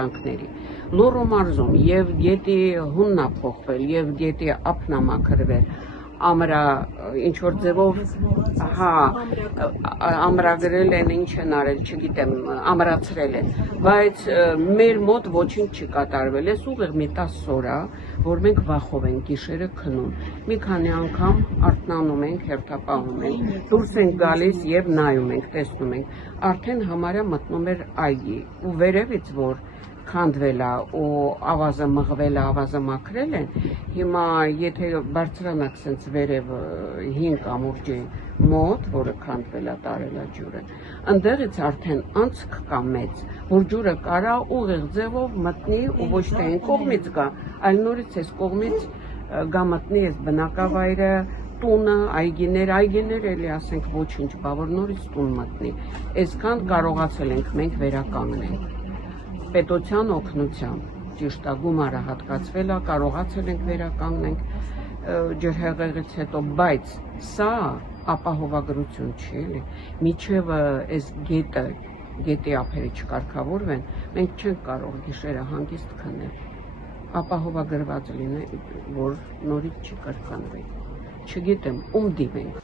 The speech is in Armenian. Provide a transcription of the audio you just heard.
տանքների Լոռու մարզում եւ գետի հուննա փոխվել եւ գետի ափնա մաքրվել ամրա ինչ որ ձևով հա ամրագրել են ինչ են արել չգիտեմ ամրացրել են բայց մեր մոտ ոչինչ չի կատարվել էս ուղիղ մի 10 օր է որ մենք վախով ենք գիշերը քնում մի քանի անգամ արթնանում ենք հերթապահում ենք դուրս ենք գալիս եւ նայում ենք տեսնում ենք արդեն համարյա մտնում էր այգի ու վերևից որ քանդվել է ու ավազը մղվել է ավազը մաքրել են հիմա եթե բարձրանաք սենց վերև 5 կամուրջի մոտ որը քանդվել է տարել է ջուրը ընդեղից արդեն անցք կա մեծ որ ջուրը կարա ուղիղ ձևով մտնի ու ոչ թե այն կողմից գա այլ նորից այս կողմից գա մտնի այս բնակավայրը տունը այգիներ էլի ասենք ոչինչ բա որ նորից տուն մտնի այսքան կարողացել ենք մենք վերականգնել պետության օգնությամբ ճիշտ է գումարը հատկացվել է կարողացել ենք վերականգնենք ջրհեղեղից հետո բայց սա ապահովագրություն չի էլի միջև այս գետի ափերը չկարգավորվեն մենք չենք կարող գիշերը հանգիստ քնել ապահովագրված լինի որ նորից չի կրկնվի չգիտեմ ում դիմենք